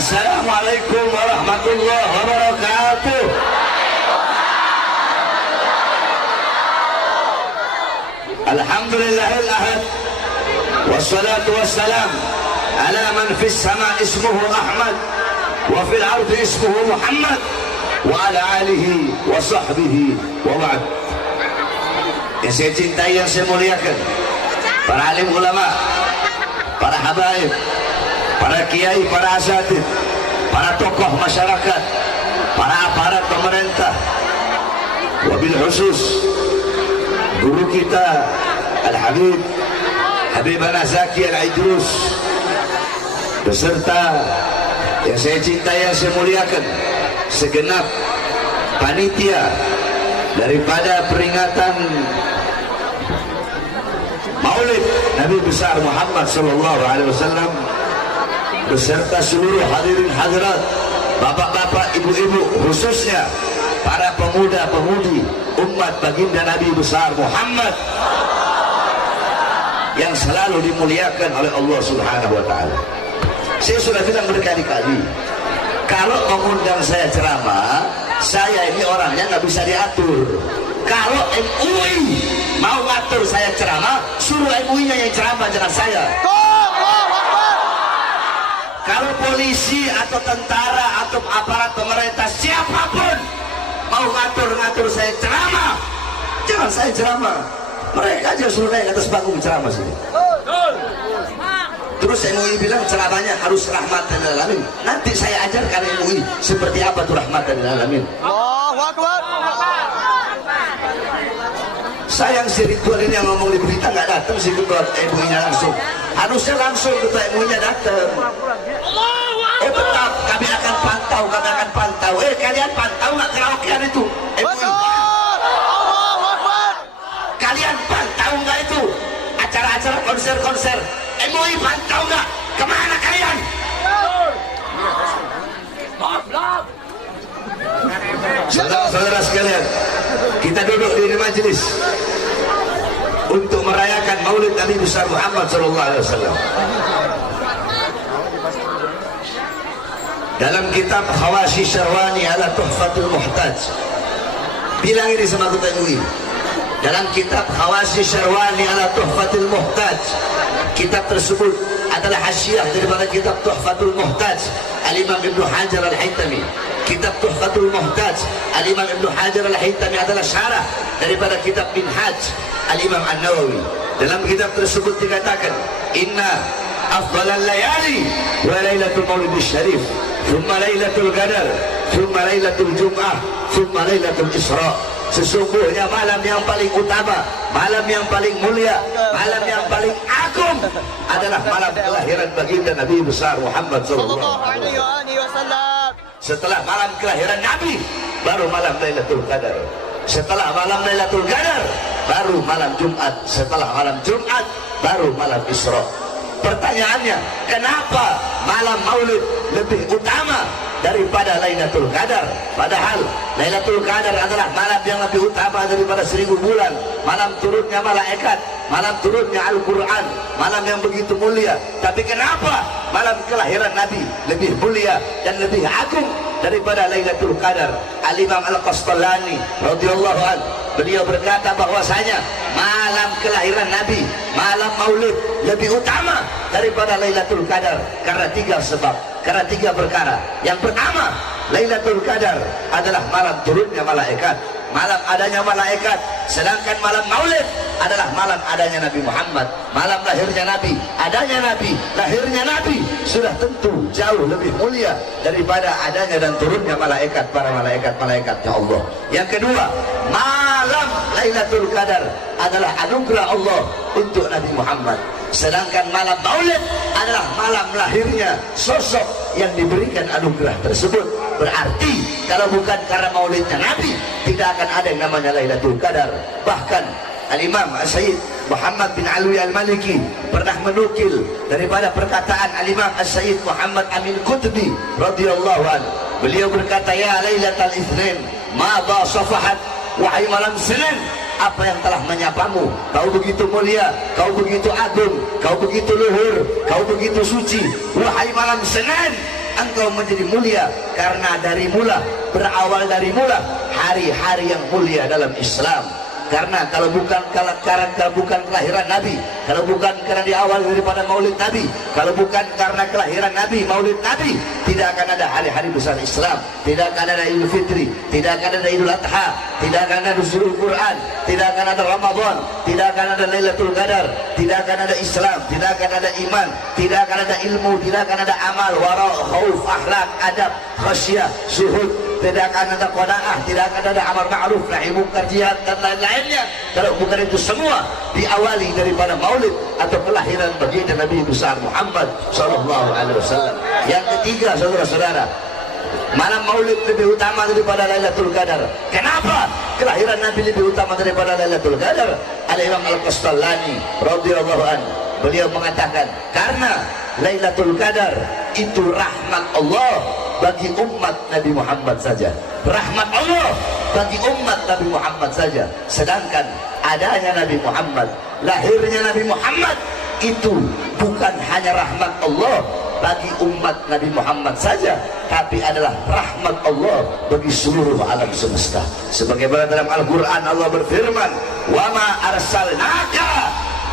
Assalamualaikum warahmatullahi wabarakatuh. Alhamdulillahil ahad, wassalatu wassalam ala man fis sama ismuhu Ahmad wa fil ardi ismuhu Muhammad wa ala alihi wa sahbihi wa ba'd. Yang saya cintai, yang saya muliakan, para alim ulama, para habaib, para kiai, para asatid, para tokoh masyarakat, para aparat pemerintah, wabil khusus guru kita Al-Habib Habibana Zaki Al-Idrus, beserta yang saya cintai, yang saya muliakan, segenap panitia daripada peringatan Maulid Nabi besar Muhammad sallallahu alaihi wasallam, beserta seluruh hadirin hadirat, bapak-bapak, ibu-ibu, khususnya para pemuda-pemudi umat baginda Nabi besar Muhammad yang selalu dimuliakan oleh Allah Subhanahu wa taala. Saya sudah bilang berkali-kali, kalau mengundang saya ceramah, saya ini orangnya nggak bisa diatur. Kalau MUI mau ngatur saya ceramah, suruh MUI-nya yang ceramah, jangan saya. Kalau polisi atau tentara atau aparat pemerintah siapapun mau ngatur saya ceramah, jangan saya ceramah. Mereka aja suruh naik atas panggung ceramah sini. Terus MUI bilang ceramahnya harus rahmatan lil alamin. Nanti saya ajarkan MUI seperti apa tuh rahmatan lil alamin. Allahu Akbar. Sayang si Ridwan ini yang ngomong di berita nggak datang, si ketua MUI-nya langsung. Harusnya langsung ketua MUI-nya datang. Tetap kami akan pantau, kami akan pantau. Kalian pantau nggak karaokean itu? MUI. Kalian pantau nggak itu acara-acara konser-konser? MUI pantau nggak? Kemana kalian? Saudara-saudara sekalian, kita duduk di majelis untuk merayakan Maulid Nabi besar Muhammad sallallahu alaihi wasallam. Dalam kitab Khawashi Syarwani ala Tuhfatul Muhtaj, bilang ini sama ketua MUI, dalam kitab Khawashi Syarwani ala Tuhfatul Muhtaj, kitab tersebut adalah hasyiah daripada kitab Tuhfatul Muhtaj Al-Imam Ibnu Hajar Al-Haytami. Kitab Tuhfatul Muhtaj Al-Imam Ibnu Hajar Al-Haytami adalah syarah daripada kitab Minhaj Al-Imam An-Nawawi. Dalam kitab tersebut dikatakan, inna afdalal layali wa lailatul maulidis syarif, thumma lailatul qadar, thumma lailatul jum'ah, thumma lailatul isra. Sesungguhnya malam yang paling utama, malam yang paling mulia, malam yang paling agung adalah malam kelahiran baginda Nabi besar Muhammad sallallahu alaihi wasallam. Setelah malam kelahiran Nabi, baru malam Lailatul Qadar. Setelah malam Lailatul Qadar, baru malam Jumat. Setelah malam Jumat, baru malam Isra. Pertanyaannya, kenapa malam Maulid lebih utama daripada Lailatul Qadar? Padahal Lailatul Qadar adalah malam yang lebih utama daripada 1000 bulan. Malam turunnya malaikat, malam turunnya Al-Quran, malam yang begitu mulia. Tapi kenapa malam kelahiran Nabi lebih mulia dan lebih agung daripada Lailatul Qadar? Al-Imam Al-Qastalani radhiyallahu anhu, beliau berkata bahwasanya malam kelahiran Nabi, malam Maulid lebih utama daripada Lailatul Qadar karena 3 sebab, karena 3 perkara. Yang pertama, Lailatul Qadar adalah malam turunnya malaikat, malam adanya malaikat. Sedangkan malam Maulid adalah malam adanya Nabi Muhammad, malam lahirnya Nabi, adanya Nabi, lahirnya Nabi. Sudah tentu jauh lebih mulia daripada adanya dan turunnya malaikat, para malaikat-malaikatnya Allah. Yang kedua, malam Lailatul Qadar adalah anugerah Allah untuk Nabi Muhammad. Sedangkan malam Maulid adalah malam lahirnya sosok yang diberikan anugerah tersebut. Berarti kalau bukan karena maulidnya Nabi, tidak akan ada yang namanya Lailatul Qadar. Bahkan Al-Imam As-Sayyid Muhammad bin Alwi Al-Maliki pernah menukil daripada perkataan Al-Imam As-Sayyid Muhammad Amin Qutbi radhiyallahu anhu. Beliau berkata, ya Lailatul Itsnin, madha safahat, wahai malam Senin, apa yang telah menyapamu? Kau begitu mulia, kau begitu agung, kau begitu luhur, kau begitu suci. Wahai malam Senin, engkau menjadi mulia karena dari mula, berawal dari mula hari-hari yang mulia dalam Islam. Karena kalau bukan kelahiran Nabi, kalau bukan karena di awal daripada Maulid Nabi, kalau bukan karena kelahiran Nabi, Maulid Nabi, tidak akan ada hari-hari besar Islam, tidak akan ada Idul Fitri, tidak akan ada Idul Adha, tidak akan ada Nuzulul Quran, tidak akan ada Ramadan, tidak akan ada Lailatul Qadar, tidak akan ada Islam, tidak akan ada iman, tidak akan ada ilmu, tidak akan ada amal, wara, khauf, akhlak, adab, khasyah, zuhud, tidak akan ada qanaah, tidak akan ada amar ma'ruf, nahi munkar, jihad dan lain-lainnya. Kalau bukan itu semua diawali daripada Maulid atau kelahiran baginda Nabi besar Muhammad sallallahu alaihi wasallam. Yang ketiga, saudara-saudara, malam Maulid lebih utama daripada Lailatul Qadar. Kenapa kelahiran Nabi lebih utama daripada Lailatul Qadar? Al-Imam Al-Qastallani radhiyallahu anhu, beliau mengatakan, karena Lailatul Qadar itu rahmat Allah bagi umat Nabi Muhammad saja, rahmat Allah bagi umat Nabi Muhammad saja. Sedangkan adanya Nabi Muhammad, lahirnya Nabi Muhammad itu bukan hanya rahmat Allah bagi umat Nabi Muhammad saja, tapi adalah rahmat Allah bagi seluruh alam semesta. Sebagaimana dalam Al-Quran Allah berfirman, wa ma arsalnaka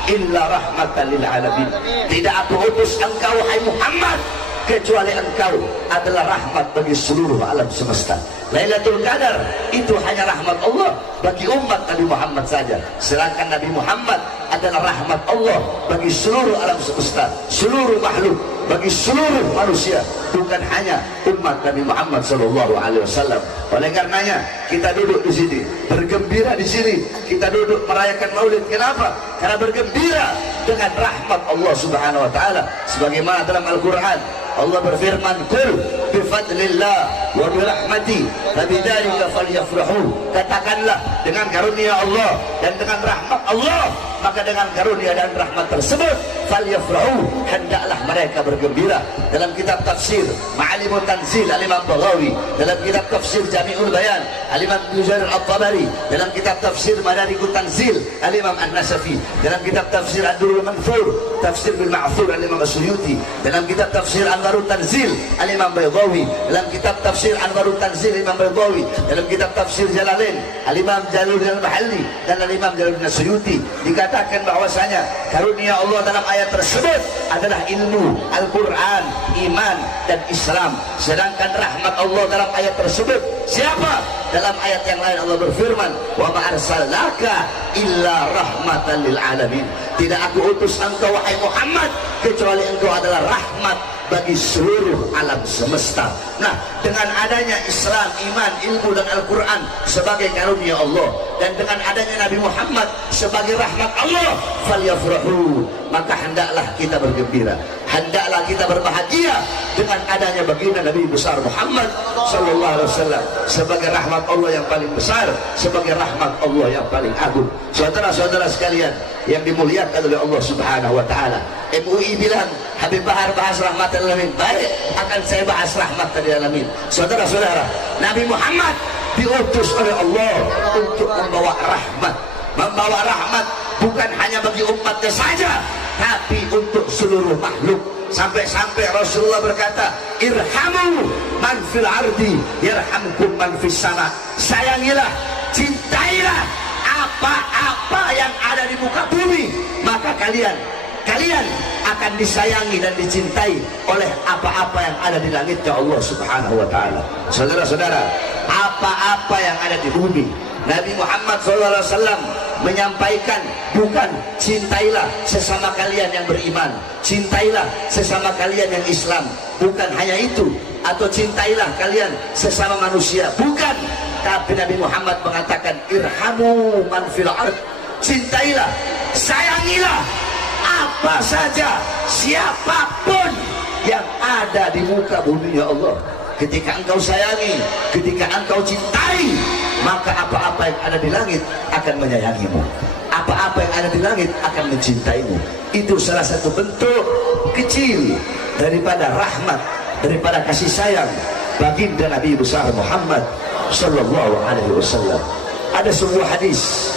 illa rahmatan lil alamin. Tidak aku utus engkau hai Muhammad kecuali engkau adalah rahmat bagi seluruh alam semesta. Lailatul Qadar itu hanya rahmat Allah bagi umat Nabi Muhammad saja, sedangkan Nabi Muhammad adalah rahmat Allah bagi seluruh alam semesta, seluruh makhluk, bagi seluruh manusia, bukan hanya umat Nabi Muhammad sallallahu alaihi wasallam. Oleh karenanya kita duduk di sini, bergembira di sini, kita duduk merayakan Maulid. Kenapa? Karena bergembira dengan rahmat Allah Subhanahu wa taala. Sebagaimana dalam Al-Qur'an Allah berfirman, "Qul bi fadlillah wa bi rahmati fabidzalika falyafrahu." Katakanlah, dengan karunia Allah dan dengan rahmat Allah, maka dengan karunia dan rahmat tersebut falyafrahu, hendaklah mereka bergembira. Dalam kitab tafsir Ma'alimut Tanzil Al-Imam Baghawi, dalam kitab tafsir Jami'ul Bayan Al-Imam Ibnu Jarir At-Tabari, dalam kitab tafsir Madarikut Tanzil Al-Imam An-Nasafi, dalam kitab tafsir Ad-Durrul Manthur Tafsir bil Ma'thur Al-Imam As-Suyuti, dalam kitab tafsir Anwarut Tanzil Al-Imam Baydawi, dalam kitab tafsir Anwarut Tanzil Al-Imam Baydawi, dalam kitab tafsir Jalalain Al-Imam Jalaluddin Al-Mahalli dan Al-Imam Jalaluddin As-Suyuti, dikatakan bahwasanya karunia Allah dalam ayat tersebut adalah ilmu, Al-Quran, iman dan Islam. Sedangkan rahmat Allah dalam ayat tersebut siapa? Dalam ayat yang lain Allah berfirman, wa ma arsalnaka illa rahmatan lil alamin. Tidak aku utus engkau wahai Muhammad kecuali engkau adalah rahmat bagi seluruh alam semesta. Nah, dengan adanya Islam, iman, ilmu dan Al-Quran sebagai karunia Allah, dan dengan adanya Nabi Muhammad sebagai rahmat Allah, falyafrahu, maka hendaklah kita bergembira, hendaklah kita berbahagia dengan adanya baginda Nabi besar Muhammad sallallahu alaihi wasallam sebagai rahmat Allah yang paling besar, sebagai rahmat Allah yang paling agung. Saudara-saudara sekalian yang dimuliakan oleh Allah Subhanahu wa taala, MUI bilang Habib Bahar bahas rahmatan lil alamin, baik, akan saya bahas rahmatan lil alamin. Saudara-saudara, Nabi Muhammad diutus oleh Allah untuk membawa rahmat bukan hanya bagi umatnya saja, tapi untuk seluruh makhluk. Sampai-sampai Rasulullah berkata, irhamu man fil ardi yarhamkum man fis sama. Sayangilah, cintailah apa-apa yang ada di muka bumi, maka kalian akan disayangi dan dicintai oleh apa-apa yang ada di langitnya Allah Subhanahu wa taala. Saudara-saudara, apa-apa yang ada di bumi, Nabi Muhammad SAW menyampaikan bukan cintailah sesama kalian yang beriman, cintailah sesama kalian yang Islam, bukan hanya itu, atau cintailah kalian sesama manusia, bukan. Tapi Nabi Muhammad mengatakan irhamu man fil ard, cintailah, sayangilah apa saja, siapapun yang ada di muka bumi ya Allah. Ketika engkau sayangi, ketika engkau cintai, maka apa-apa yang ada di langit akan menyayangimu, apa-apa yang ada di langit akan mencintaimu. Itu salah satu bentuk kecil daripada rahmat, daripada kasih sayang baginda Nabi besar Muhammad sallallahu alaihi wasallam. Ada sebuah hadis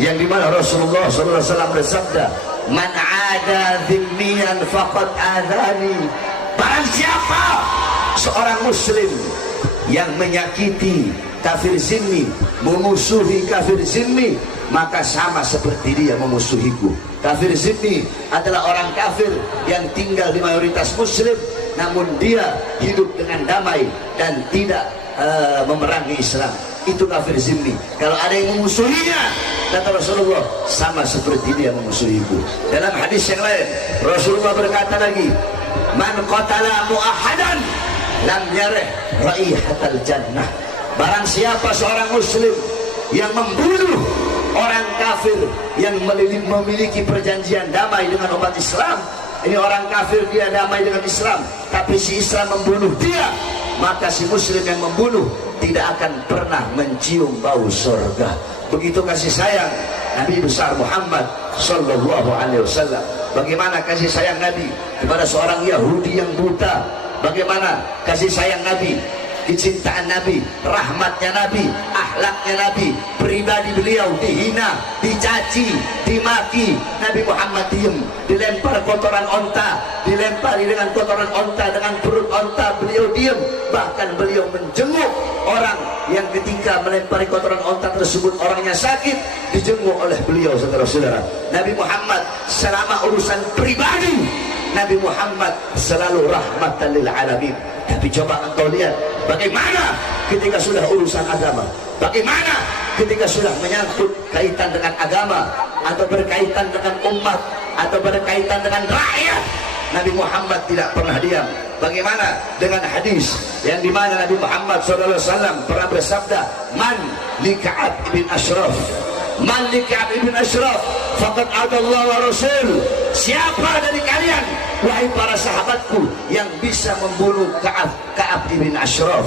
yang dimana Rasulullah sallallahu alaihi wasallam bersabda, "Man ada dhimmiyan faqad adani." Barang siapa seorang muslim yang menyakiti kafir zimmi, memusuhi kafir zimmi, maka sama seperti dia memusuhiku. Kafir zimmi adalah orang kafir yang tinggal di mayoritas muslim, namun dia hidup dengan damai dan tidak memerangi Islam. Itu kafir zimmi. Kalau ada yang memusuhinya, kata Rasulullah, sama seperti dia memusuhiku. Dalam hadis yang lain Rasulullah berkata lagi, "Man qatala mu'ahadan lam yarih raihatal jannah." Barang siapa seorang muslim yang membunuh orang kafir yang memiliki perjanjian damai dengan umat Islam, ini orang kafir dia damai dengan Islam, tapi si Islam membunuh dia, maka si muslim yang membunuh tidak akan pernah mencium bau surga. Begitu kasih sayang Nabi besar Muhammad sallallahu alaihi wasallam. Bagaimana kasih sayang Nabi kepada seorang Yahudi yang buta? Bagaimana kasih sayang Nabi, kecintaan Nabi, rahmatnya Nabi, akhlaknya Nabi, pribadi beliau dihina, dicaci, dimaki, Nabi Muhammad diem, dilempar kotoran onta, dilempari dengan kotoran onta, dengan perut onta, beliau diem. Bahkan beliau menjenguk orang yang ketika melempari kotoran onta tersebut orangnya sakit, dijenguk oleh beliau. Saudara-saudara, Nabi Muhammad selama urusan pribadi, Nabi Muhammad selalu rahmatan lil alamin. Tapi coba engkau lihat bagaimana ketika sudah urusan agama, bagaimana ketika sudah menyangkut kaitan dengan agama, atau berkaitan dengan umat, atau berkaitan dengan rakyat, Nabi Muhammad tidak pernah diam. Bagaimana dengan hadis yang dimana Nabi Muhammad SAW pernah bersabda, "Man li Ka'ab ibn Ashraf, man li Ka'ab ibn Ashraf faqad adallah wa rasul." Siapa dari kalian, wahai para sahabatku, yang bisa membunuh Ka'ab ibn Ashraf?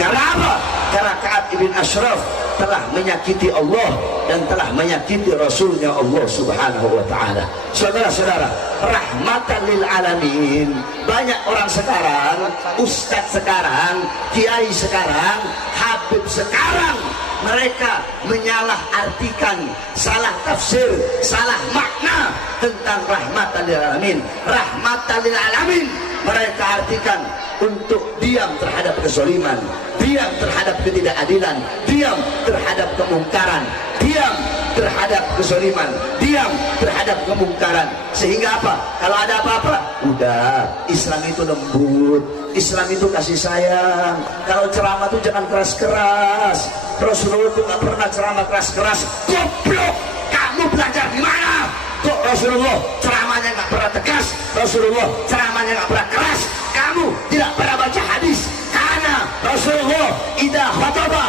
Karena apa? Karena Ka'ab ibn Ashraf telah menyakiti Allah dan telah menyakiti Rasulnya Allah subhanahu wa ta'ala. Saudara-saudara, rahmatan lil alamin. Banyak orang sekarang, ustadz sekarang, kiai sekarang, habib sekarang, mereka menyalah-artikan, salah tafsir, salah makna tentang rahmatan lil alamin. Rahmatan lil alamin mereka artikan untuk diam terhadap kezaliman, diam terhadap ketidakadilan, diam terhadap kemungkaran, diam terhadap kezaliman, diam terhadap kemungkaran. Sehingga apa? Kalau ada apa-apa, udah, Islam itu lembut, Islam itu kasih sayang. Kalau ceramah itu jangan keras-keras. Rasulullah itu gak pernah ceramah keras-keras. Goblok, kamu belajar di mana? Kok Rasulullah ceramahnya gak pernah tegas, Rasulullah ceramahnya gak pernah keras? Kamu tidak pernah baca hadis. Karena Rasulullah idza khataba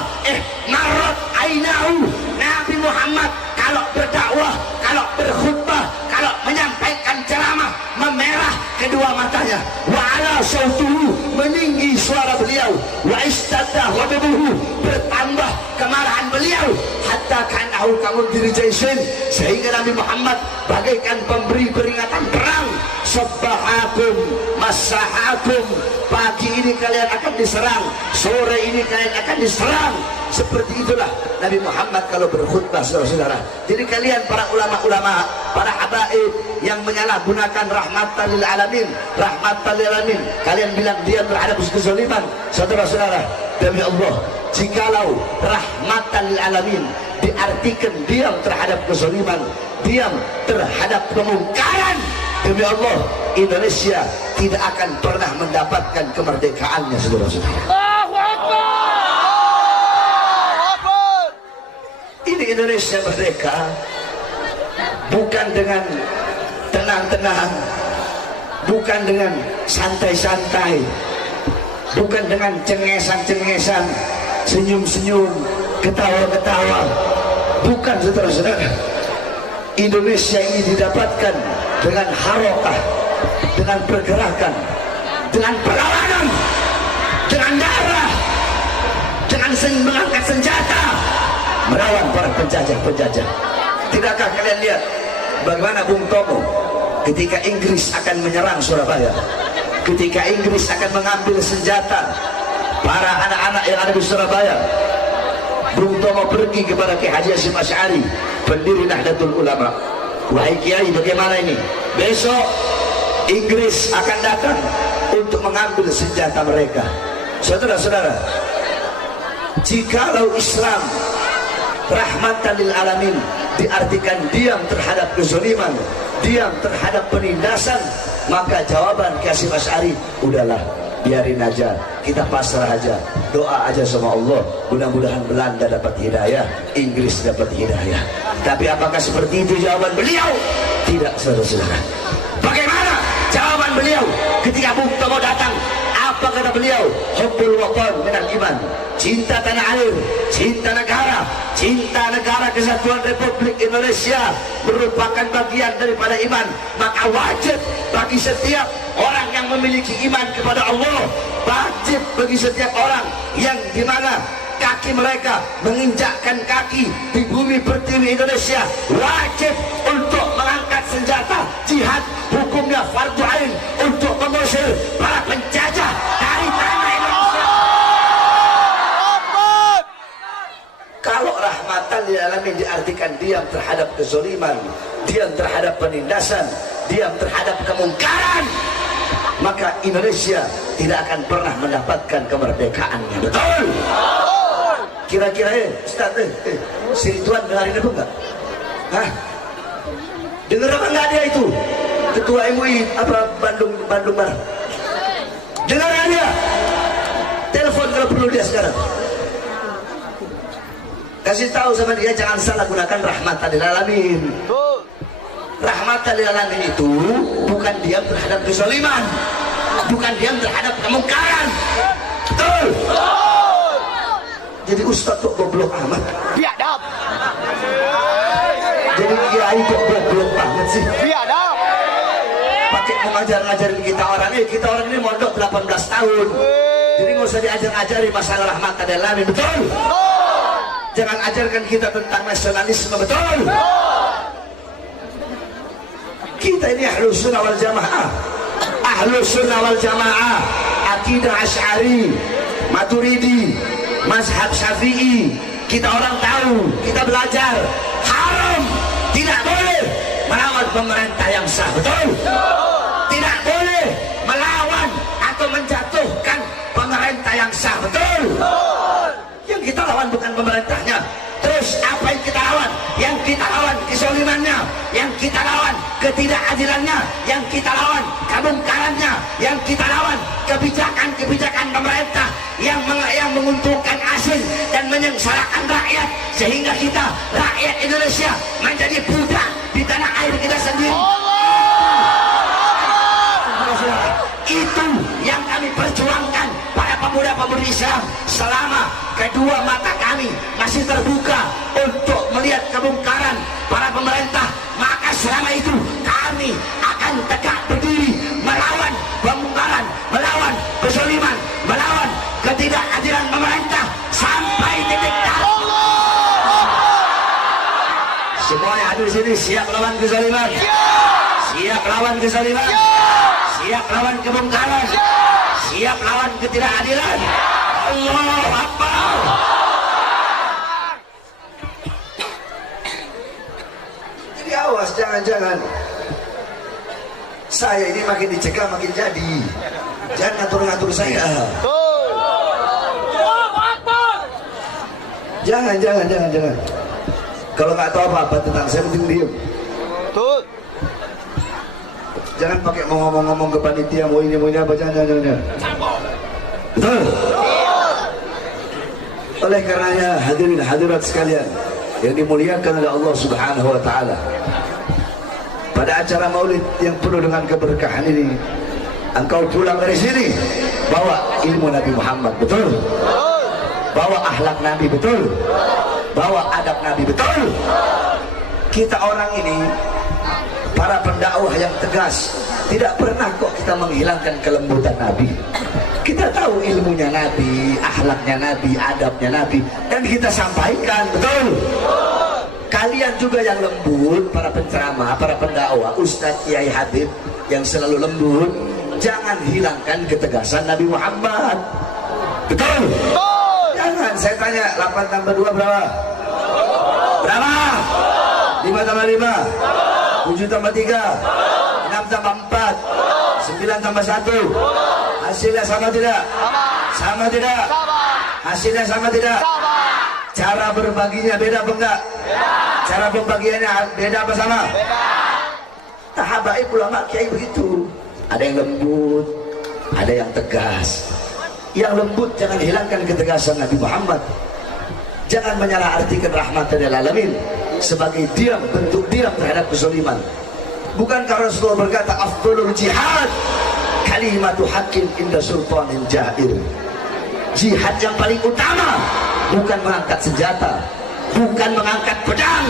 marrat ainahu. Nabi Muhammad kalau berdakwah, kalau berkhutbah, kalau menyampaikan ceramah, memerah kedua matanya. Wa ala sautuhu, meninggi suara beliau. Wa istadda ghadabuhu, bertambah kemarahan beliau. Hatta kanahu kamun dirijaisin, sehingga Nabi Muhammad bagaikan pemberi peringatan perang. Sabbahakum masahakum, pagi ini kalian akan diserang, sore ini kalian akan diserang. Seperti itulah Nabi Muhammad kalau berkhutbah, saudara-saudara. Jadi kalian para ulama-ulama, para habaib yang menyalahgunakan rahmatan lil alamin, rahmatan lil alamin, kalian bilang diam terhadap kezaliman. Saudara-saudara, demi Allah, jikalau rahmatan lil alamin diartikan diam terhadap kezaliman, diam terhadap kemungkaran, demi Allah, Indonesia tidak akan pernah mendapatkan kemerdekaannya, saudara-saudara. Ini Indonesia merdeka bukan dengan tenang-tenang, bukan dengan santai-santai, bukan dengan cengesan-cengesan, senyum-senyum, ketawa-ketawa. Bukan, saudara-saudara. Indonesia ini didapatkan dengan harokah, dengan pergerakan, dengan perlawanan, dengan darah, dengan mengangkat senjata, melawan para penjajah-penjajah. Tidakkah kalian lihat bagaimana Bung Tomo ketika Inggris akan menyerang Surabaya, ketika Inggris akan mengambil senjata para anak-anak yang ada di Surabaya, Bung Tomo pergi kepada Ki Haji Hasyim Asy'ari, pendiri Nahdlatul Ulama. Wahai Kiai, bagaimana ini? Besok Inggris akan datang untuk mengambil senjata mereka. Saudara-saudara, jikalau Islam rahmatan lil alamin diartikan diam terhadap kezaliman, diam terhadap penindasan, maka jawaban Ki Hasyim Asy'ari, udahlah, biarin aja, kita pasrah aja, doa aja sama Allah, mudah-mudahan Belanda dapat hidayah, Inggris dapat hidayah. Tapi apakah seperti itu jawaban beliau? Tidak, saudara-saudara. Bagaimana jawaban beliau ketika Bung Tomo datang? Apa kata beliau? Hubbul watan minal iman, cinta tanah air, cinta negara kesatuan Republik Indonesia merupakan bagian daripada iman. Maka wajib bagi setiap orang yang memiliki iman kepada Allah, wajib bagi setiap orang yang dimana kaki mereka menginjakkan kaki di bumi pertiwi Indonesia, wajib untuk mengangkat senjata jihad, hukumnya fardu ain, untuk mengusir para penjajah dari tanah Indonesia. Kalau rahmatan lil alamin diartikan diam terhadap kezaliman, diam terhadap penindasan, diam terhadap kemungkaran, maka Indonesia tidak akan pernah mendapatkan kemerdekaannya. Betul? Kira-kira Ustaz, si Ridwan dengarin apa enggak? Hah? Dengar apa enggak dia itu? Ketua MUI apa Bandung Barat. Dengar enggak dia? Telepon kalau perlu dia sekarang. Kasih tahu sama dia jangan salah gunakan rahmatan lil alamin. Rahmatan lil alamin itu bukan diam terhadap kezaliman, bukan diam terhadap kemungkaran. Betul? Jadi Ustaz kok goblok amat? Biadab. Jadi kiai kok goblok banget sih? Biadab. Pakai mengajar-ngajarin kita orang ini mondok 18 tahun. Jadi nggak usah diajar-ajari masalah rahmatan lil alamin. Betul? Jangan ajarkan kita tentang nasionalisme. Betul? Kita ini Ahlus Sunnah wal Jamaah. Ahlus Sunnah wal Jamaah, akidah Asy'ari, Maturidi, mazhab Syafi'i. Kita orang tahu, kita belajar, haram, tidak boleh melawan pemerintah yang sah. Betul? Tidak boleh melawan atau menjatuhkan pemerintah yang sah. Betul? Yang kita lawan bukan pemerintahnya. Terus apa yang kita lawan? Yang kita lawan kezalimannya, yang kita lawan ketidakadilannya, yang kita lawan kemungkarannya, yang kita lawan kebijakan-kebijakan pemerintah yang menguntungkan asing dan menyengsarakan rakyat, sehingga kita rakyat Indonesia menjadi budak di tanah air kita sendiri. Itu yang kami perjuangkan, para pemuda-pemudi Islam, selama kedua mata kami masih terbuka untuk melihat kemungkaran para pemerintah. Maka selama itu kami akan tegak berdiri melawan kemungkaran, melawan kezaliman, melawan ketidakadilan pemerintah sampai titik darah. Semua yang ada di sini siap lawan kezaliman, siap lawan kezaliman, siap lawan kemungkaran, siap lawan ketidakadilan. Allahu Akbar. Jadi awas, jangan-jangan saya ini makin dicegah makin jadi. Jangan ngatur-ngatur saya. Jangan. Kalau nggak tahu apa-apa tentang saya, penting diem. Jangan pakai mau ngomong-ngomong ke panitia, mau ini apa, jangan. Betul? Oleh karenanya hadirin hadirat sekalian yang dimuliakan oleh Allah Subhanahu wa taala, pada acara Maulid yang penuh dengan keberkahan ini, engkau pulang dari sini bawa ilmu Nabi Muhammad. Betul? Bawa akhlak Nabi. Betul? Bawa adab Nabi. Betul? Kita orang ini para pendakwah yang tegas, tidak pernah kok kita menghilangkan kelembutan Nabi. Kita tahu ilmunya Nabi, akhlaknya Nabi, adabnya Nabi, dan kita sampaikan. Betul? Kalian juga yang lembut, para penceramah, para pendakwah, Ustadz Kiai Habib yang selalu lembut, jangan hilangkan ketegasan Nabi Muhammad. Betul? Jangan. Saya tanya, 8 tambah 2 berapa? Berapa? 5 tambah 5? 7 tambah 3? 6 tambah 4? 9 tambah 1? Hasilnya sama tidak? Sama tidak? Hasilnya sama tidak? Cara berbaginya beda apa enggak? Cara pembagiannya beda apa sama? Nah, habaib ulama kiai begitu. Ada yang lembut, ada yang tegas. Yang lembut jangan hilangkan ketegasan Nabi Muhammad. Jangan menyalahartikan rahmatan lil alamin sebagai diam, bentuk diam terhadap kezaliman. Bukankah Rasulullah berkata afdhalul jihad kalimatu haqqin inda sultanin jahil. Jihad yang paling utama bukan mengangkat senjata, bukan mengangkat pedang,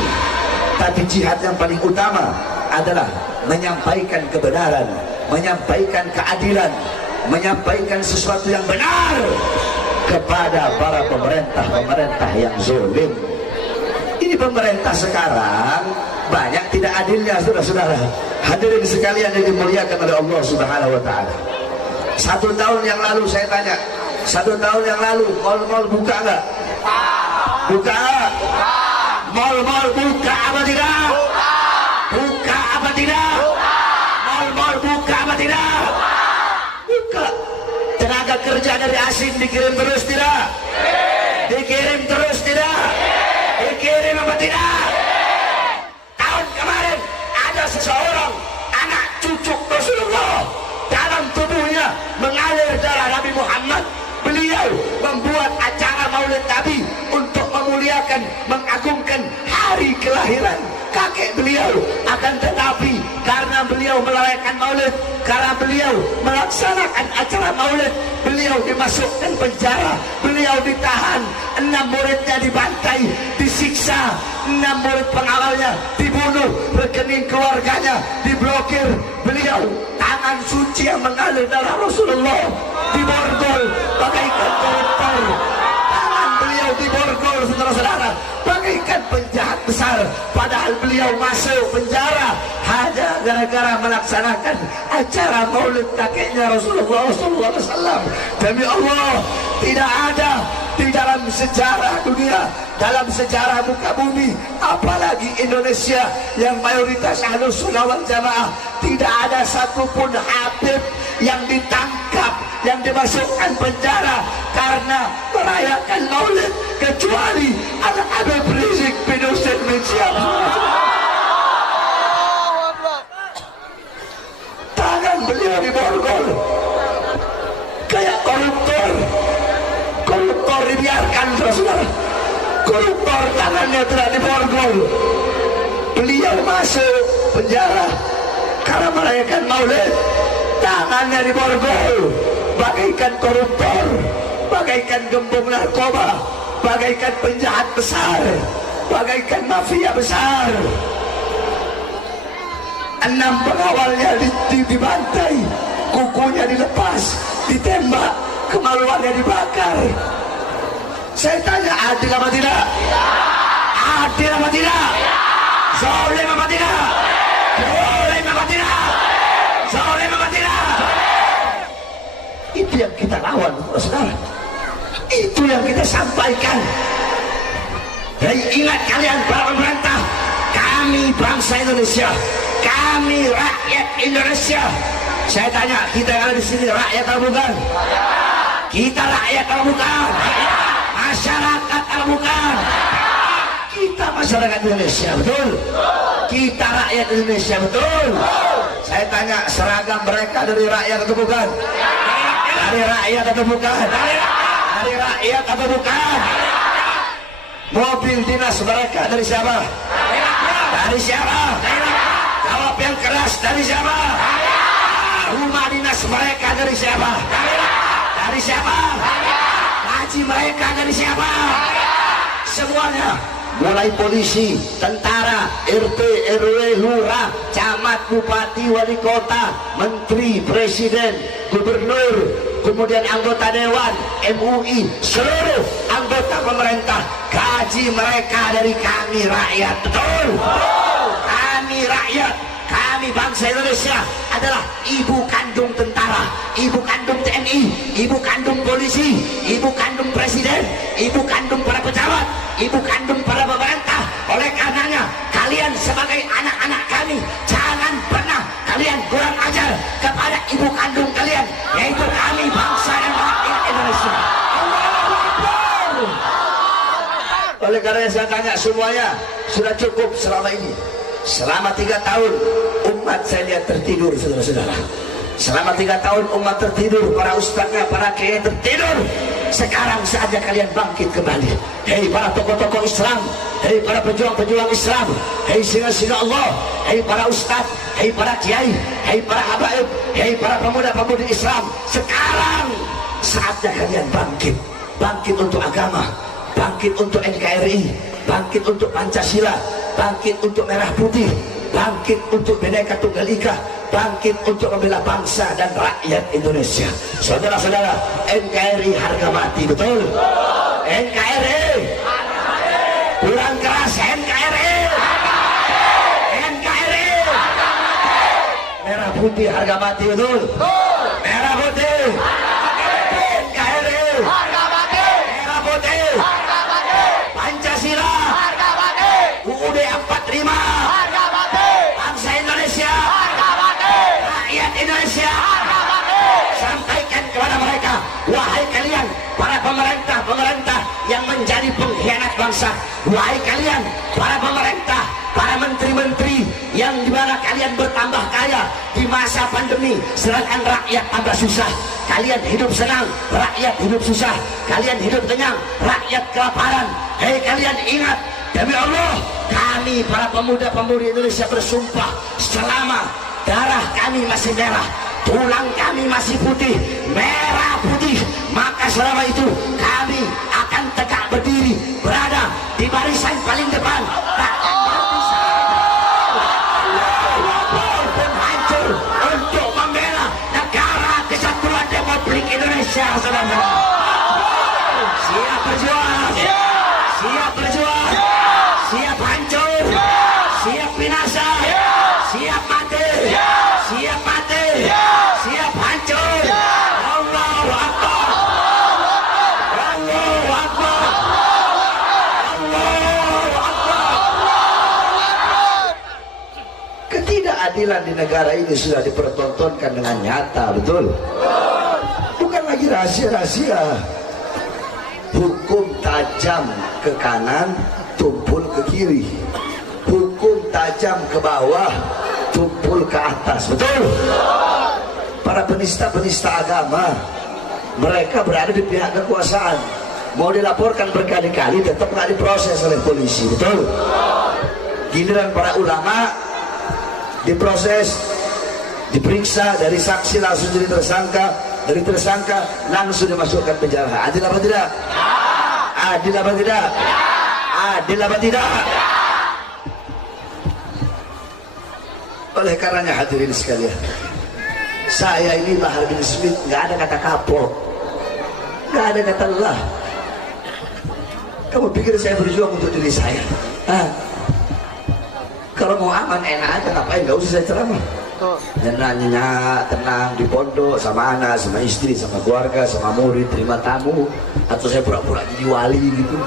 tapi jihad yang paling utama adalah menyampaikan kebenaran, menyampaikan keadilan, menyampaikan sesuatu yang benar kepada para pemerintah yang zalim. Ini pemerintah sekarang banyak tidak adilnya, saudara-saudara. Hadirin sekalian yang dimuliakan oleh Allah Subhanahu wa taala. 1 tahun yang lalu saya tanya, 1 tahun yang lalu mal-mal buka enggak? Buka. Mal-mal buka apa tidak? Buka apa tidak? Mal-mal buka apa tidak? Buka. Tenaga kerja dari asing dikirim terus tidak? Dikirim terus tidak? Dikirim apa tidak? Tahun kemarin ada seseorang anak cucu Rasulullah dalam tubuhnya mengalir darah Nabi Muhammad. Beliau membuat acara Maulid Nabi untuk memuliakan, mengagungkan hari kelahiran kakek beliau. Akan tetapi karena beliau merayakan Maulid, karena beliau melaksanakan acara Maulid, beliau dimasukkan penjara, beliau ditahan, 6 muridnya dibantai, disiksa, 6 murid pengawalnya dibunuh, rekening keluarganya diblokir, beliau tangan suci yang mengalir darah Rasulullah diborgol bagaikan koruptor. Tangan beliau diborgol, saudara-saudara, bagaikan penjahat besar. Padahal beliau masuk penjara hanya gara-gara melaksanakan acara Maulid kakeknya Rasulullah SAW. Demi Allah, tidak ada di dalam sejarah dunia, dalam sejarah muka bumi, apalagi Indonesia yang mayoritas Ahlus Sunnah wal Jamaah, tidak ada satupun habib yang ditangkap, yang dimasukkan penjara karena merayakan Maulid, kecuali anak Habib Rizik bin Husain bin Syihab. Tangan beliau diborgol kayak koruptor. Koruptor dibiarkan, saudara. Koruptor tangannya telah diborgol. Beliau masuk penjara karena merayakan Maulid, tangannya diborgol bagaikan koruptor, bagaikan gembong narkoba, bagaikan penjahat besar, bagaikan mafia besar. 6 pengawalnya dibantai, kukunya dilepas, ditembak, kemaluannya dibakar. Saya tanya, adil apa tidak? Adil apa tidak? Zalim apa tidak? Zalim apa tidak? Zalim apa tidak? Itu yang kita lawan, saudara. Itu yang kita sampaikan. Dan ingat kalian para pemerintah, kami bangsa Indonesia, kami rakyat Indonesia. Saya tanya, kita yang ada di sini rakyat atau bukan? Kita rakyat atau bukan? Masyarakat atau bukan? Kita masyarakat Indonesia, betul? Kita rakyat Indonesia, betul? Saya tanya, seragam mereka dari rakyat atau bukan? Dari rakyat atau bukan? Dari rakyat atau bukan? Mobil dinas mereka dari siapa? Dari siapa? Jawab yang keras, dari siapa? Rumah dinas mereka dari siapa? Dari siapa? Haji mereka dari siapa? Semuanya, mulai polisi, tentara, RT, RW, lurah, camat, bupati, wali kota, menteri, presiden, gubernur, kemudian anggota dewan, MUI, seluruh anggota pemerintah, gaji mereka dari kami rakyat. Betul. Kami rakyat, kami bangsa Indonesia adalah ibu kandung tentara, ibu kandung TNI, ibu kandung polisi, ibu kandung presiden, ibu kandung para pejabat, ibu kandung para pemerintah. Oleh karenanya kalian sebagai anak-anak kami, jangan pernah kalian kurang ajar kepada ibu kandung kalian, yaitu kami bangsa dan rakyat Indonesia. Oleh karena saya tanya semuanya, sudah cukup selama ini? Selama 3 tahun umat saya lihat tertidur, saudara-saudara. Selama 3 tahun umat tertidur, para ustadznya, para kiai tertidur. Sekarang saatnya kalian bangkit kembali. Hei para tokoh-tokoh Islam, hei para pejuang-pejuang Islam, hei singa-singa Allah, hei para ustadz, hei para kiai, hei para habaib, hei para pemuda-pemudi Islam. Sekarang saatnya kalian bangkit. Bangkit untuk agama, bangkit untuk NKRI, bangkit untuk Pancasila, bangkit untuk merah putih, bangkit untuk Bhinneka Tunggal Ika, bangkit untuk membela bangsa dan rakyat Indonesia. Saudara-saudara, NKRI harga mati, betul? NKRI kurang keras, NKRI merah putih harga mati, betul? Merah putih NKRI merah putih Pancasila UUD 45 bangsa Indonesia, rakyat Indonesia. Sampaikan kepada mereka, wahai kalian para pemerintah yang menjadi pengkhianat bangsa, wahai kalian para pemerintah, para menteri-menteri yang dimana kalian bertambah kaya di masa pandemi, sedangkan rakyat tambah susah. Kalian hidup senang, rakyat hidup susah. Kalian hidup kenyang, rakyat kelaparan. Hei kalian ingat, demi Allah, kami para pemuda-pemudi Indonesia bersumpah, selama darah kami masih merah, tulang kami masih putih, merah putih, maka selama itu kami akan tegak berdiri, berada di barisan paling depan, takkan berpisah hancur untuk membela negara kesatuan Republik Indonesia. Saudara, siap berjuang, siap berjuang, siap hancur, siap binasa, siap mati, siap mati, siap hancur. Allahu Akbar, Allahu Akbar, Allahu Akbar. Ketidakadilan di negara ini sudah dipertontonkan dengan nyata, betul? Bukan lagi rahasia-rahasia. Hukum tajam ke kanan, tumpul ke kiri. Hukum tajam ke bawah, tumpul ke atas, betul? Para penista-penista agama, mereka berada di pihak kekuasaan, mau dilaporkan berkali-kali tetap nggak diproses oleh polisi, betul? Giliran para ulama diproses, diperiksa, dari saksi langsung jadi tersangka, dari tersangka langsung dimasukkan penjara. Adil apa tidak? Adil apa tidak? Adil apa tidak? Oleh karenanya hadirin sekalian, saya ini Bahar bin Smith, nggak ada kata kapok, nggak ada kata lelah. Kamu pikir saya berjuang untuk diri saya? Kalau mau aman enak aja, ngapain? Nggak usah saya ceramah. Tenang di pondok sama anak, sama istri, sama keluarga, sama murid, terima tamu, atau saya pura-pura jadi wali gitu.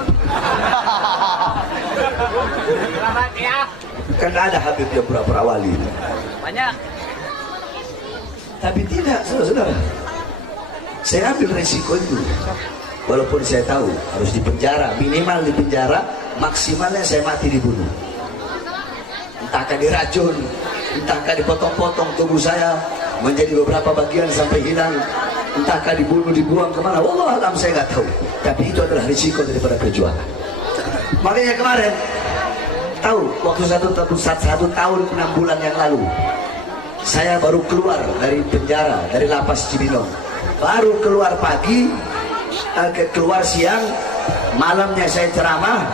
Selamat ya. Kan ada Habib yang pura-pura wali. Banyak. Tapi tidak, saudara-saudara. Saya ambil resiko itu. Walaupun saya tahu harus dipenjara, minimal dipenjara, maksimalnya saya mati dibunuh. Entahkah diracun, entahkah dipotong-potong tubuh saya menjadi beberapa bagian sampai hilang, entahkah dibunuh, dibuang kemana, wallah alam saya nggak tahu. Tapi itu adalah risiko daripada perjuangan. Makanya kemarin tahu, waktu satu tahun 6 bulan yang lalu, saya baru keluar dari penjara, dari lapas Cibinong. Baru keluar pagi, keluar siang, malamnya saya ceramah.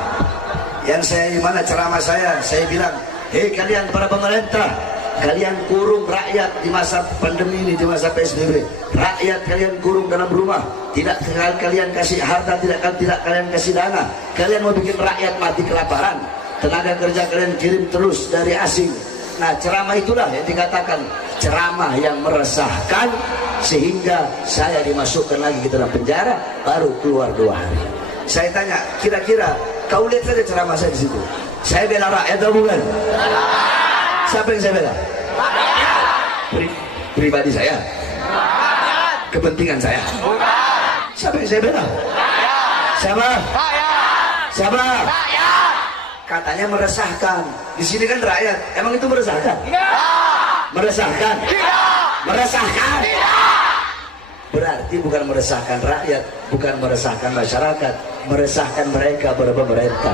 Yang saya, gimana ceramah saya bilang, hei kalian para pemerintah, kalian kurung rakyat di masa pandemi ini, di masa PSBB. Rakyat kalian kurung dalam rumah, tidak kalian kasih harta, tidak kalian kasih dana. Kalian mau bikin rakyat mati kelaparan. Tenaga kerja kalian kirim terus dari asing. Nah, ceramah itulah yang dikatakan ceramah yang meresahkan, sehingga saya dimasukkan lagi ke dalam penjara, baru keluar 2 hari. Saya tanya, kira-kira kau lihat saja ceramah saya di situ. Saya bela rakyat atau bukan? Siapa yang saya bela? Pribadi saya? Kepentingan saya? Siapa yang saya bela? Siapa? Siapa? Katanya meresahkan. Di sini kan rakyat. Emang itu meresahkan? Meresahkan? Meresahkan? Berarti bukan meresahkan rakyat, bukan meresahkan masyarakat, meresahkan mereka pemerintah.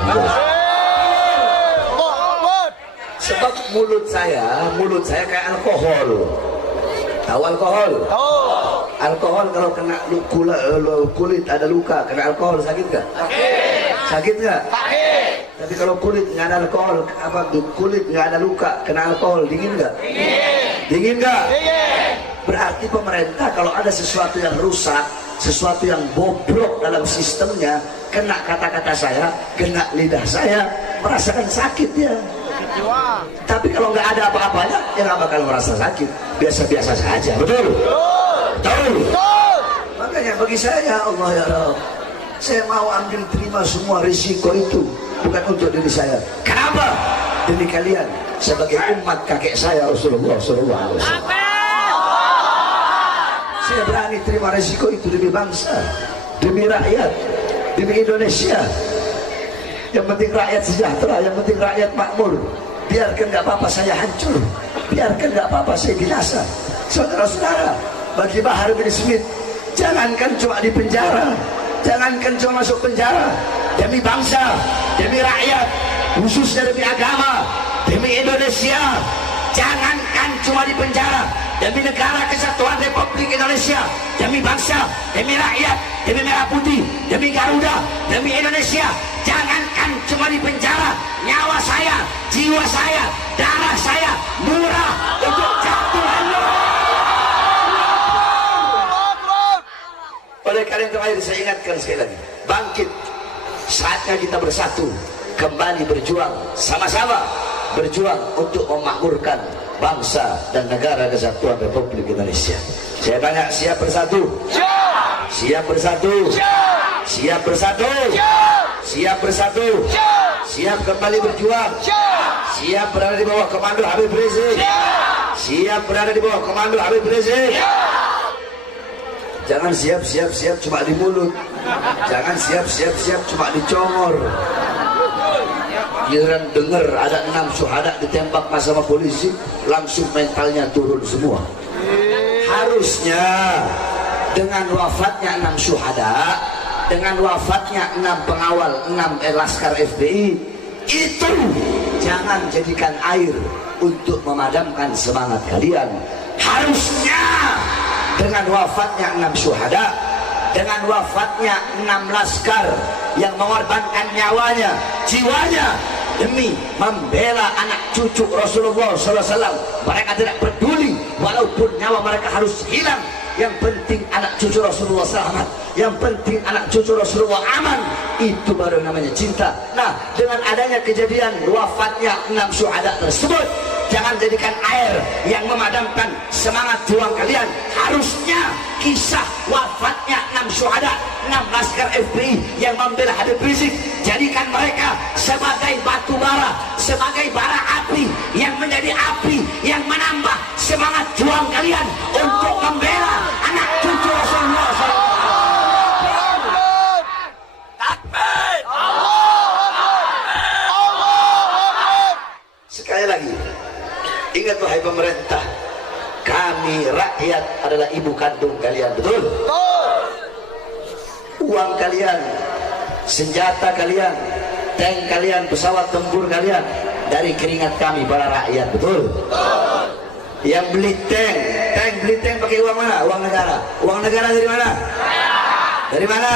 Sebab mulut saya kayak alkohol. Tahu alkohol? Alkohol kalau kena kulit ada luka, kena alkohol sakit nggak? Sakit nggak? Tapi kalau kulit nggak ada alkohol, kulit nggak ada luka, kena alkohol, dingin nggak? Dingin nggak? Berarti pemerintah kalau ada sesuatu yang rusak, sesuatu yang bobrok dalam sistemnya, kena kata-kata saya, kena lidah saya, merasakan sakit ya. Tapi kalau nggak ada apa-apanya, ya nggak bakal merasa sakit, biasa-biasa saja. Betul? Betul? Makanya bagi saya, ya Allah ya Rabb, saya mau ambil terima semua risiko itu, bukan untuk diri saya. Kenapa? Demi kalian, sebagai umat kakek saya Rasulullah SAW. Saya berani terima risiko itu demi bangsa, demi rakyat, demi Indonesia. Yang penting rakyat sejahtera, yang penting rakyat makmur. Biarkan nggak apa-apa saya hancur, biarkan nggak apa-apa saya binasa. Saudara-saudara, bagi Bahar bin Smith, jangankan cuma di penjara, jangankan cuma masuk penjara, demi bangsa, demi rakyat, khususnya demi agama, demi Indonesia, jangankan cuma di penjara, demi negara kesatuan Republik Indonesia, demi bangsa, demi rakyat, demi Merah Putih, demi Garuda, demi Indonesia, jangankan cuma di penjara, nyawa saya, jiwa saya, darah saya murah untuk jatuh. Oleh karena itu akhir saya ingatkan sekali lagi, bangkit, saatnya kita bersatu, kembali berjuang, sama-sama berjuang untuk memakmurkan bangsa dan negara kesatuan Republik Indonesia. Saya tanya, siap bersatu? Siap bersatu? Siap bersatu? Siap bersatu? Siap kembali berjuang? Siap berada di bawah komando Habib Rizik? Siap berada di bawah komando Habib Rizik? Jangan siap-siap cuma di mulut, jangan siap-siap cuma dicongor. Giliran dengar ada 6 syuhada ditembak sama polisi, langsung mentalnya turun semua. Harusnya dengan wafatnya 6 syuhada, dengan wafatnya 6 pengawal, 6 laskar FPI, itu jangan jadikan air untuk memadamkan semangat kalian. Harusnya dengan wafatnya 6 syuhada, dengan wafatnya 6 laskar yang mengorbankan nyawanya, jiwanya demi membela anak cucu Rasulullah SAW, mereka tidak peduli walaupun nyawa mereka harus hilang, yang penting anak cucu Rasulullah selamat, yang penting anak cucu Rasulullah aman. Itu baru namanya cinta. Nah, dengan adanya kejadian wafatnya 6 syuhada tersebut, jangan jadikan air yang memadamkan semangat juang kalian. Harusnya kisah wafatnya 6 syuhada, 6 laskar FPI yang membela Habib Rizik, jadikan mereka sebagai batu bara, sebagai bara api yang menjadi api yang menambah semangat juang kalian untuk membela anak cucu Rasulullah SAW. Sekali lagi, ingat wahai pemerintah, kami rakyat adalah ibu kandung kalian, betul? Uang kalian, senjata kalian, tank kalian, pesawat tempur kalian dari keringat kami para rakyat, betul? Yang beli beli tank pakai uang mana? Uang negara. Uang negara dari mana? Dari mana?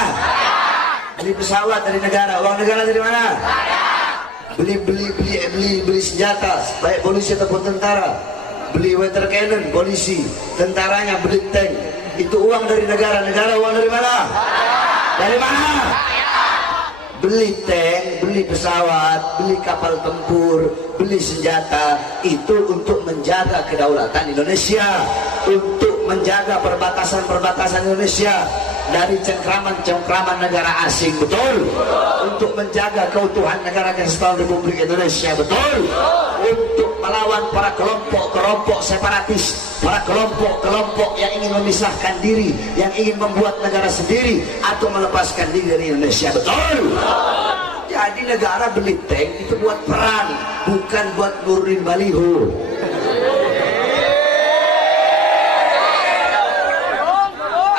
Beli pesawat dari negara. Uang negara dari mana? Beli senjata, baik polisi ataupun tentara, beli water cannon, polisi, tentaranya beli tank. Itu uang dari negara. Negara uang dari mana? Dari mana? Beli tank, beli pesawat, beli kapal tempur, beli senjata. Itu untuk menjaga kedaulatan Indonesia, untuk menjaga perbatasan-perbatasan Indonesia dari cengkraman-cengkraman negara asing, betul. Untuk menjaga keutuhan negara kesatuan Republik Indonesia, betul. Untuk melawan para kelompok-kelompok separatis, para kelompok-kelompok yang ingin memisahkan diri, yang ingin membuat negara sendiri atau melepaskan diri dari Indonesia, betul. Jadi negara beli tank itu buat perang, bukan buat nurunin baliho.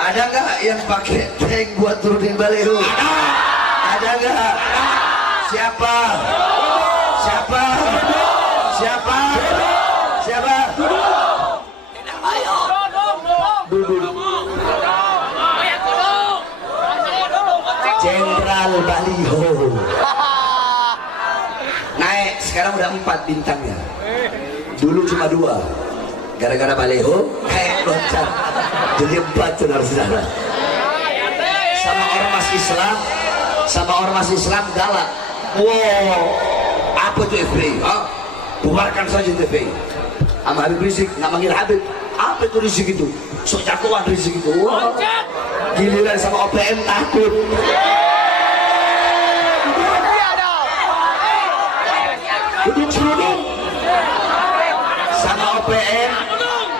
Ada nggak yang pakai tank buat turunin baliho? Ada nggak? Siapa? Siapa? Siapa? Siapa? Jenderal Baliho. Naik, sekarang udah 4 bintangnya. Dulu cuma 2. Gara-gara Baliho kayak loncat jadi 4, saudara-saudara. Sama ormas Islam galak. Wow, apa itu FPI? Bubarkan saja FPI. Sama Habib Rizik nggak manggil Habib. Apa itu Rizik itu? Sok jagoan Rizik itu. Wow. Giliran sama OPM takut. Duduk seruduk. Sama OPM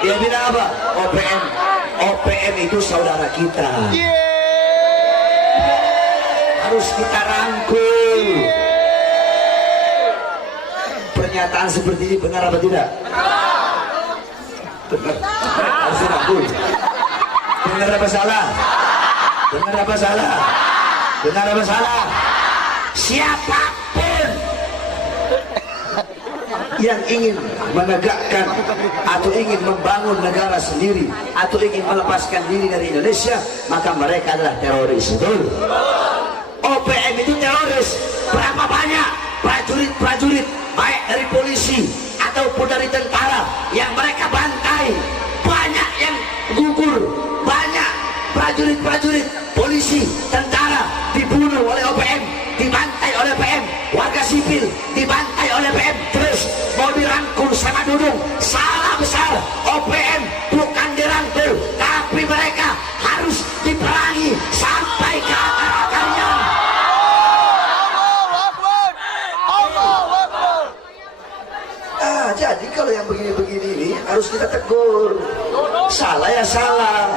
dia bilang apa? OPM itu saudara kita. Harus kita rangkul. Pernyataan seperti ini benar apa tidak? Benar. Harus dirangkul. Benar apa salah? Benar apa salah? Benar apa salah? Siapapun yang ingin menegakkan atau ingin membangun negara sendiri atau ingin melepaskan diri dari Indonesia, maka mereka adalah teroris. Betul? OPM itu teroris. Berapa banyak prajurit-prajurit baik dari polisi ataupun dari tentara yang mereka bantai, banyak yang gugur, banyak prajurit-prajurit polisi, tentara dibunuh oleh OPM, dibantai oleh OPM, warga sipil dibantai oleh OPM, terus mau dirangkul sama Dudung. Salah besar. OPM bukan dirangkul, tapi mereka harus diperangi sampai ke akar-akarnya. Jadi kalau yang begini-begini ini harus kita tegur. Salah ya salah,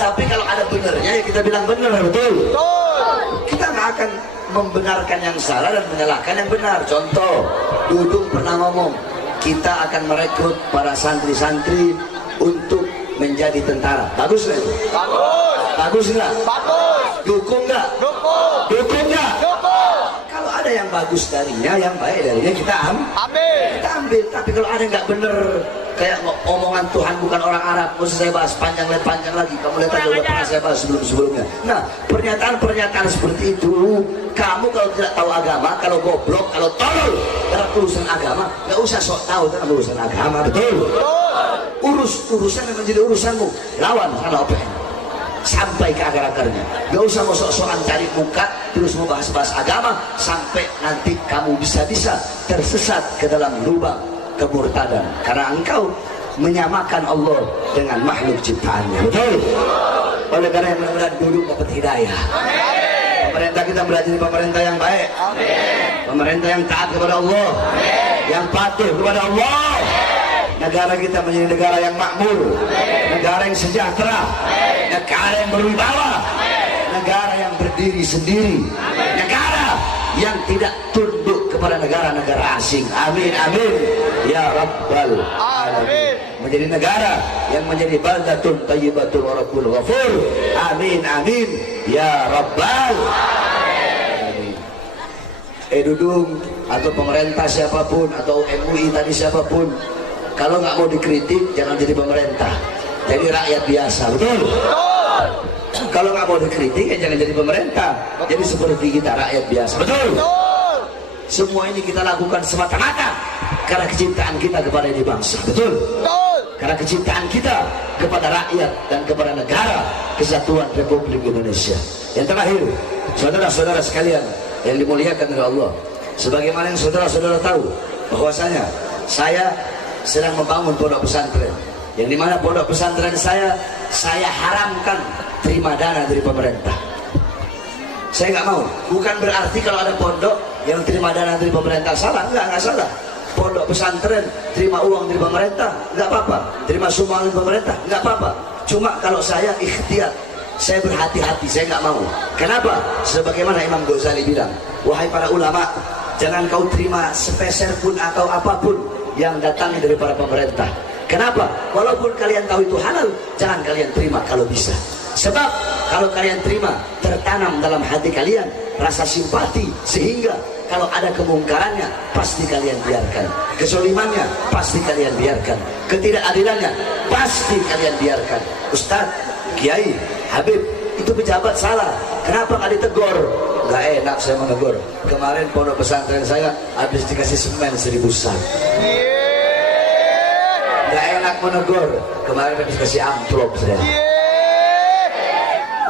tapi kalau ada benernya ya kita bilang benar, betul. Kita nggak akan membenarkan yang salah dan menyalahkan yang benar. Contoh, Dudung pernah ngomong, kita akan merekrut para santri-santri untuk menjadi tentara. Bagus nggak itu? Bagus nggak? Dukung nggak? Dukung nggak? Kalau ada yang bagus darinya, yang baik darinya, kita ambil. Tapi kalau ada yang nggak bener, kayak omongan Tuhan bukan orang Arab, mesti saya bahas panjang lagi. Kamu lihat aja, udah pernah saya bahas sebelumnya. Nah, pernyataan seperti itu, kamu kalau tidak tahu agama, kalau goblok, kalau tolol dalam urusan agama, nggak usah sok tahu dalam urusan agama, betul? Urusan yang menjadi urusanmu, lawan karena OPM sampai ke akar-akarnya. Gak usah mau sok-sokan cari muka terus mau bahas-bahas agama sampai nanti kamu bisa-bisa tersesat ke dalam lubang kemurtadan karena engkau menyamakan Allah dengan makhluk ciptaannya, betul? Oleh karena yang mudah-mudahan dulu dapat hidayah. Pemerintah kita belajar di pemerintah yang baik, pemerintah yang taat kepada Allah, yang patuh kepada Allah. Negara kita menjadi negara yang makmur, negara yang sejahtera, negara yang berwibawa, negara yang berdiri sendiri, negara yang tidak tunduk kepada negara-negara asing. Amin, amin ya rabbal alamin. Menjadi negara yang menjadi baldatun thayyibatun wa rabbul ghafur. Amin, amin ya rabbal alamin. Dudung atau pemerintah siapapun atau MUI tadi siapapun, kalau nggak mau dikritik jangan jadi pemerintah, jadi rakyat biasa, betul? Kalau nggak mau dikritik ya jangan jadi pemerintah, jadi seperti kita rakyat biasa, betul? Semua ini kita lakukan semata-mata karena kecintaan kita kepada ini bangsa, betul? karena kecintaan kita kepada rakyat dan kepada negara kesatuan Republik Indonesia. Yang terakhir, saudara-saudara sekalian yang dimuliakan oleh Allah, sebagaimana yang saudara-saudara tahu bahwasanya saya sedang membangun pondok pesantren, yang dimana pondok pesantren saya haramkan terima dana dari pemerintah. Saya nggak mau. Bukan berarti kalau ada pondok yang terima dana dari pemerintah salah, nggak salah. Pondok pesantren terima uang dari pemerintah nggak apa-apa, terima sumbangan dari pemerintah nggak apa-apa. Cuma kalau saya ikhtiar, saya berhati-hati, saya nggak mau. Kenapa? Sebagaimana Imam Ghazali bilang, wahai para ulama, jangan kau terima sepeser pun atau apapun yang datang dari para pemerintah. Kenapa? Walaupun kalian tahu itu halal, jangan kalian terima kalau bisa. Sebab kalau kalian terima, tertanam dalam hati kalian rasa simpati, sehingga kalau ada kemungkarannya pasti kalian biarkan, kezalimannya pasti kalian biarkan, ketidakadilannya pasti kalian biarkan. Ustadz, Kiai, Habib, itu pejabat salah, kenapa nggak ditegur? Nggak enak saya menegur. Kemarin pondok pesantren saya habis dikasih semen 1000 sak. Nggak enak menegur. Kemarin habis kasih amplop saya.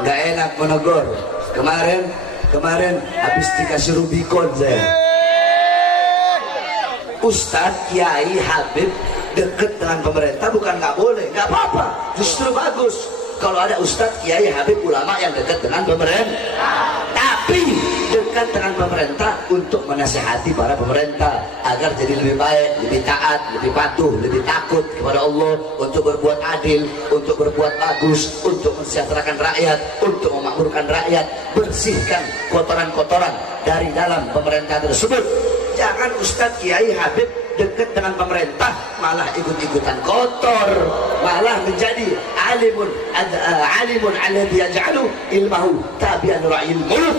Nggak enak menegur. Kemarin habis dikasih Rubicon saya. Ustadz, Kiai, Habib deket dengan pemerintah bukan nggak boleh, nggak apa-apa, justru bagus kalau ada Ustadz, Kiai, Habib, ulama yang dekat dengan pemerintah. Tapi dekat dengan pemerintah untuk menasihati para pemerintah agar jadi lebih baik, lebih taat, lebih patuh, lebih takut kepada Allah, untuk berbuat adil, untuk berbuat bagus, untuk mensejahterakan rakyat, untuk memakmurkan rakyat, bersihkan kotoran-kotoran dari dalam pemerintah tersebut. Jangan Ustadz, Kiai, Habib dekat dengan pemerintah malah ikut-ikutan kotor, malah menjadi alimun alladhi yaj'alu ilmahu tabi'an ra'il muluk.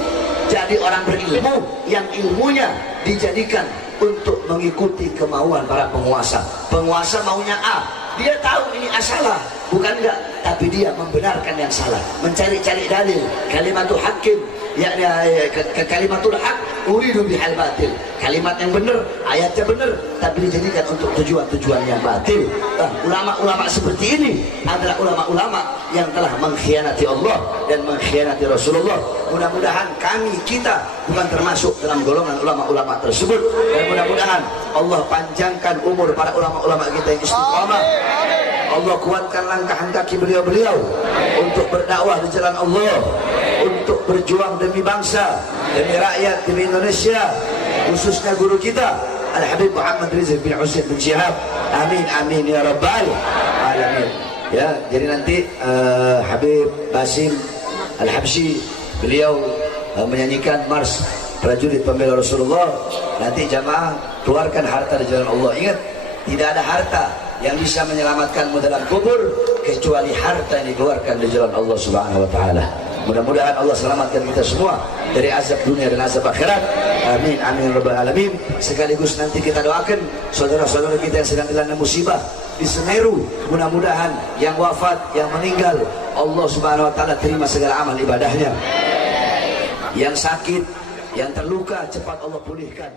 Jadi orang berilmu yang ilmunya dijadikan untuk mengikuti kemauan para penguasa. Penguasa maunya A, dia tahu ini A salah, bukan enggak, tapi dia membenarkan yang salah, mencari-cari dalil, kalimatul hakim, yakni kalimatul haq uridu bihal batil, kalimat yang benar, ayatnya benar, tapi dijadikan untuk tujuan-tujuan yang batil. Ulama-ulama seperti ini adalah ulama-ulama yang telah mengkhianati Allah dan mengkhianati Rasulullah. Mudah-mudahan kita bukan termasuk dalam golongan ulama-ulama tersebut, dan mudah-mudahan Allah panjangkan umur para ulama-ulama kita yang istiqamah. Allah kuatkan langkah kaki beliau-beliau untuk berdakwah di jalan Allah, untuk berjuang demi bangsa, demi rakyat, demi Indonesia, khususnya guru kita Al-Habib Muhammad Rizieq bin Husain bin Syihab. Amin amin ya rabbal alamin. Ya, jadi nanti Habib Basim Al-Habsyi beliau menyanyikan mars prajurit pembela Rasulullah. Nanti jamaah keluarkan harta di jalan Allah. Ingat, tidak ada harta yang bisa menyelamatkanmu dalam kubur kecuali harta yang dikeluarkan di jalan Allah Subhanahu wa taala. Mudah-mudahan Allah selamatkan kita semua dari azab dunia dan azab akhirat. Amin amin rabbal alamin. Sekaligus nanti kita doakan saudara-saudara kita yang sedang dilanda musibah di Semeru. Mudah-mudahan yang wafat, yang meninggal, Allah Subhanahu wa taala terima segala amal ibadahnya. Yang sakit, yang terluka, cepat Allah pulihkan.